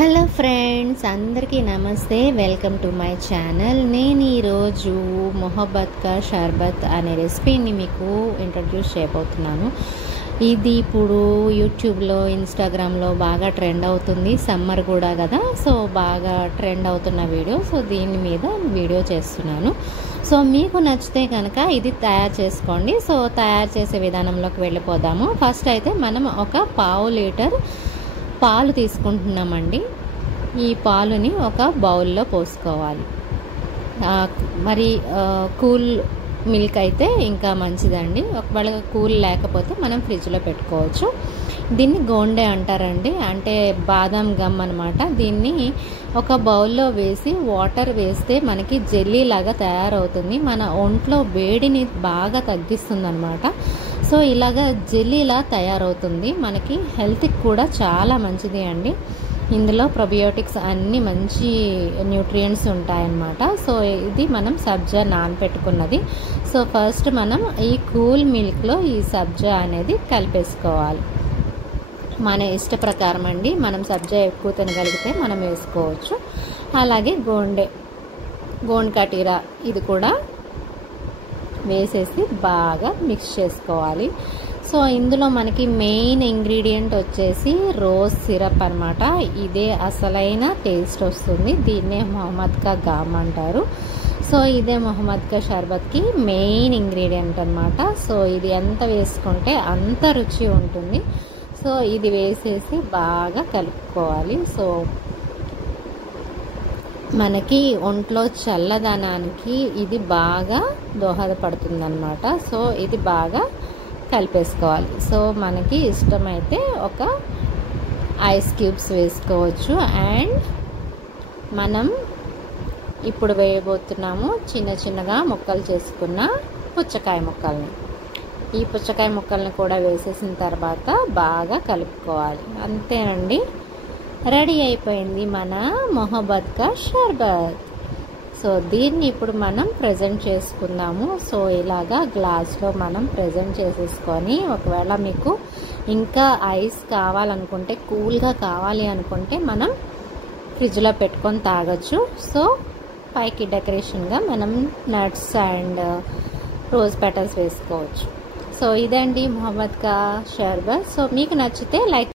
Hello friends, అందరికీ నమస్తే. Welcome to my channel. నేను ఈరోజు మొహబ్బత్ కా షర్బత్ అనే రెసిపీని మీకు ఇంట్రడ్యూస్ చేయబోతున్నాను. ఇది ఇప్పుడు యూట్యూబ్లో, ఇన్స్టాగ్రామ్లో బాగా ట్రెండ్ అవుతుంది. సమ్మర్ కూడా కదా, సో బాగా ట్రెండ్ అవుతున్న వీడియో. సో దీని మీద వీడియో చేస్తున్నాను. సో మీకు నచ్చితే కనుక ఇది తయారు చేసుకోండి. సో తయారు చేసే విధానంలోకి వెళ్ళిపోదాము. ఫస్ట్ అయితే మనం ఒక పావు లీటర్ పాలు తీసుకుంటున్నామండి. ఈ పాలుని ఒక బౌల్లో పోసుకోవాలి. మరి కూల్ మిల్క్ అయితే ఇంకా మంచిదండి. ఒకవేళ కూల్ లేకపోతే మనం ఫ్రిడ్జ్లో పెట్టుకోవచ్చు. దీన్ని గోండే అంటారండి, అంటే బాదం గమ్ అనమాట. దీన్ని ఒక బౌల్లో వేసి వాటర్ వేస్తే మనకి జెల్లీ లాగా తయారవుతుంది. మన ఒంట్లో వేడిని బాగా తగ్గిస్తుంది అనమాట. సో ఇలాగా జెల్లీలా తయారవుతుంది. మనకి హెల్త్కి కూడా చాలా మంచిది అండి. ఇందులో ప్రోబయోటిక్స్ అన్నీ మంచి న్యూట్రియంట్స్ ఉంటాయన్నమాట. సో ఇది మనం సబ్జా నానపెట్టుకున్నది. సో ఫస్ట్ మనం ఈ కూల్ మిల్క్లో ఈ సబ్జా అనేది కలిపేసుకోవాలి. మన ఇష్ట ప్రకారం అండి. మనం సబ్జా ఎక్కువ తినగలిగితే మనం వేసుకోవచ్చు. అలాగే గోండ్ కటీరా ఇది కూడా వేసేసి బాగా మిక్స్ చేసుకోవాలి. సో ఇందులో మనకి మెయిన్ ఇంగ్రీడియంట్ వచ్చేసి రోజ్ సిరప్ అనమాట. ఇదే అసలైన టేస్ట్ వస్తుంది. దీన్నే మొహమ్మద్ కా గామ్ అంటారు. సో ఇదే మొహమ్మద్ కా షర్బత్కి మెయిన్ ఇంగ్రీడియంట్ అనమాట. సో ఇది ఎంత వేసుకుంటే అంత రుచి ఉంటుంది. సో ఇది వేసేసి బాగా కలుపుకోవాలి. సో మనకి ఒంట్లో చల్లదనానికి ఇది బాగా దోహదపడుతుంది అన్నమాట. సో ఇది బాగా కలిపేసుకోవాలి. సో మనకి ఇష్టమైతే ఒక ఐస్ క్యూబ్స్ వేసుకోవచ్చు. అండ్ మనం ఇప్పుడు వేయబోతున్నాము చిన్న చిన్నగా ముక్కలు చేసుకున్న పుచ్చకాయ ముక్కల్ని. ఈ పుచ్చకాయ ముక్కల్ని కూడా వేసేసిన తర్వాత బాగా కలుపుకోవాలి. అంతేనండి, రెడీ అయిపోయింది మన మొహబ్బత్ కా షర్బత్. సో దీన్ని ఇప్పుడు మనం ప్రజెంట్ చేసుకుందాము. సో ఇలాగా గ్లాస్లో మనం ప్రజెంట్ చేసేసుకొని, ఒకవేళ మీకు ఇంకా ఐస్ కావాలనుకుంటే, కూల్గా కావాలి అనుకుంటే మనం ఫ్రిడ్జ్లో పెట్టుకొని తాగొచ్చు. సో పైకి డెకరేషన్గా మనం నట్స్ అండ్ రోజ్ పెటల్స్ వేసుకోవచ్చు. సో ఇదండి మొహమ్మద్ కా షర్బత్. సో మీకు నచ్చితే లైక్